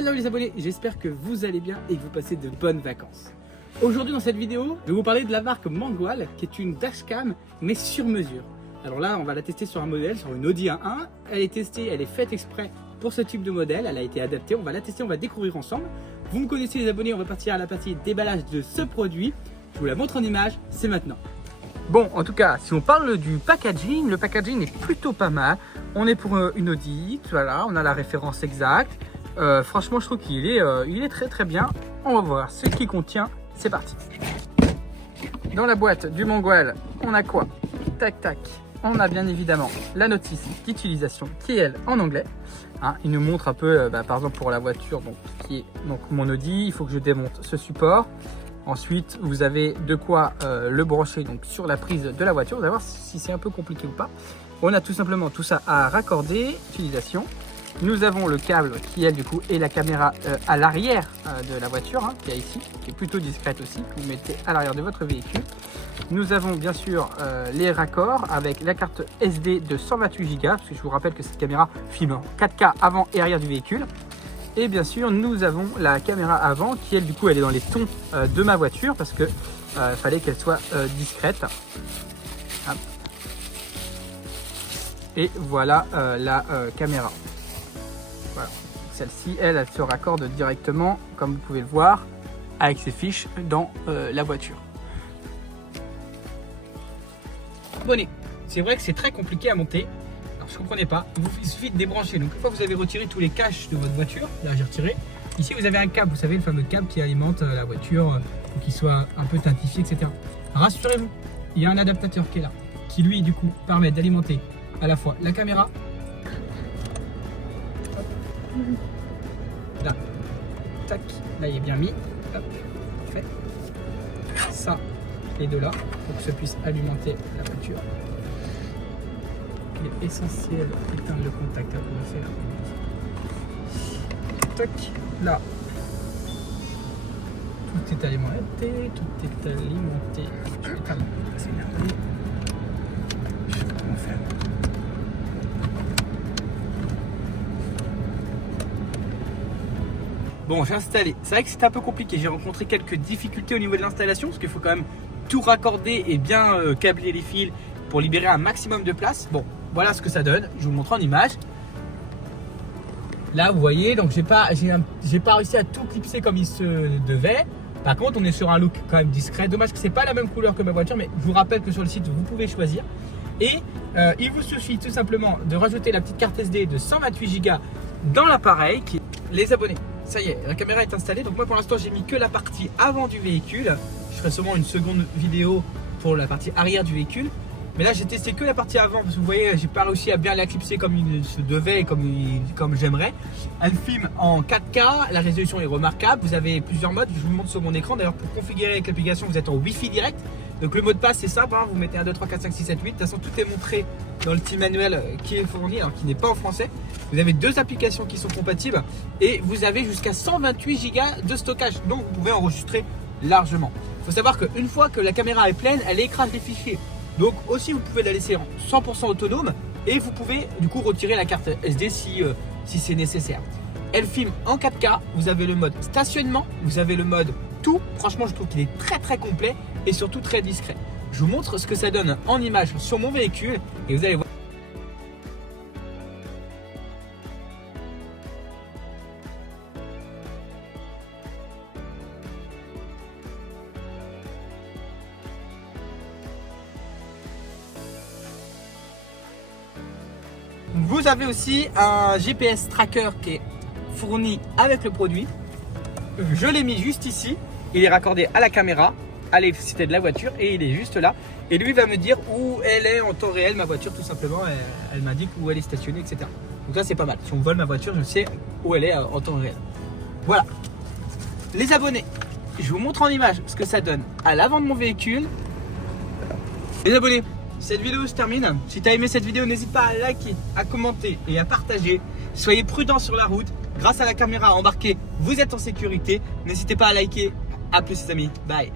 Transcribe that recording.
Hello les abonnés, j'espère que vous allez bien et que vous passez de bonnes vacances. Aujourd'hui dans cette vidéo, je vais vous parler de la marque Mangual qui est une dashcam mais sur mesure. Alors là, on va la tester sur un modèle, sur une Audi A1. Elle est testée, elle est faite exprès pour ce type de modèle, elle a été adaptée, on va la tester, on va découvrir ensemble. Vous me connaissez les abonnés, on va partir à la partie déballage de ce produit. Je vous la montre en image, c'est maintenant. Bon, en tout cas, si on parle du packaging, le packaging est plutôt pas mal. On est pour une Audi, voilà, on a la référence exacte. Franchement, je trouve qu'il est très très bien. On va voir ce qu'il contient. C'est parti. Dans la boîte du Mangual, on a quoi? Tac tac. On a bien évidemment la notice d'utilisation qui est elle en anglais. Hein, il nous montre un peu, par exemple pour la voiture, donc, qui est donc mon Audi. Il faut que je démonte ce support. Ensuite, vous avez de quoi le brancher donc sur la prise de la voiture. Vous allez voir si c'est un peu compliqué ou pas. On a tout simplement tout ça à raccorder. Utilisation. Nous avons le câble qui est du coup et la caméra à l'arrière de la voiture, hein, qui est ici, qui est plutôt discrète aussi, que vous mettez à l'arrière de votre véhicule. Nous avons bien sûr les raccords avec la carte SD de 128 Go, parce que je vous rappelle que cette caméra filme en 4K avant et arrière du véhicule. Et bien sûr, nous avons la caméra avant qui, elle, du coup, elle est dans les tons de ma voiture parce que fallait qu'elle soit discrète. Hop. Et voilà la caméra. Voilà. Celle-ci, elle se raccorde directement, comme vous pouvez le voir, avec ses fiches dans la voiture. Abonnez. C'est vrai que c'est très compliqué à monter. Je ne comprenais pas, il suffit de débrancher. Donc une fois que vous avez retiré tous les caches de votre voiture, là j'ai retiré, ici vous avez un câble, vous savez le fameux câble qui alimente la voiture pour qu'il soit un peu tintifié, etc. Rassurez-vous, il y a un adaptateur qui est là, qui lui du coup permet d'alimenter à la fois la caméra, là, tac, là il est bien mis, hop, parfait, ça, les deux là, pour que ça puisse alimenter la voiture. Il est essentiel d'éteindre le contact pour le faire. Toc, là. Tout est alimenté, tout est alimenté. C'est énervé. Je sais pas comment faire. Bon, j'ai installé. C'est vrai que c'était un peu compliqué. J'ai rencontré quelques difficultés au niveau de l'installation parce qu'il faut quand même tout raccorder et bien câbler les fils pour libérer un maximum de place. Bon, voilà ce que ça donne. Je vous montre en image. Là, vous voyez, donc j'ai pas réussi à tout clipser comme il se devait. Par contre, on est sur un look quand même discret. Dommage que c'est pas la même couleur que ma voiture, mais je vous rappelle que sur le site, vous pouvez choisir. Et il vous suffit tout simplement de rajouter la petite carte SD de 128 Go dans l'appareil. Les abonnés, ça y est, la caméra est installée. Donc moi, pour l'instant, j'ai mis que la partie avant du véhicule. Je ferai sûrement une seconde vidéo pour la partie arrière du véhicule. Mais là, j'ai testé que la partie avant parce que vous voyez, j'ai pas réussi à bien la clipser comme il se devait et comme j'aimerais. Elle filme en 4K, la résolution est remarquable. Vous avez plusieurs modes, je vous le montre sur mon écran. D'ailleurs, pour configurer avec l'application, vous êtes en Wi-Fi direct. Donc le mot de passe, c'est simple, hein. Vous mettez 1, 2, 3, 4, 5, 6, 7, 8. De toute façon, tout est montré dans le petit manuel qui est fourni, alors qui n'est pas en français. Vous avez deux applications qui sont compatibles et vous avez jusqu'à 128 Go de stockage. Donc vous pouvez enregistrer largement. Il faut savoir qu'une fois que la caméra est pleine, elle écrase les fichiers. Donc aussi vous pouvez la laisser en 100% autonome et vous pouvez du coup retirer la carte SD si c'est nécessaire. Elle filme en 4K, vous avez le mode stationnement, vous avez le mode tout. Franchement je trouve qu'il est très très complet et surtout très discret. Je vous montre ce que ça donne en image sur mon véhicule et vous allez voir. Vous avez aussi un GPS tracker qui est fourni avec le produit. Je l'ai mis juste ici. Il est raccordé à la caméra, à l'électricité de la voiture et il est juste là. Et lui va me dire où elle est en temps réel, ma voiture tout simplement. Elle m'indique où elle est stationnée, etc. Donc ça c'est pas mal. Si on vole ma voiture, je sais où elle est en temps réel. Voilà. Les abonnés, je vous montre en image ce que ça donne à l'avant de mon véhicule. Les abonnés, cette vidéo se termine. Si tu as aimé cette vidéo, n'hésite pas à liker, à commenter et à partager. Soyez prudents sur la route. Grâce à la caméra embarquée, vous êtes en sécurité. N'hésitez pas à liker. A plus les amis. Bye.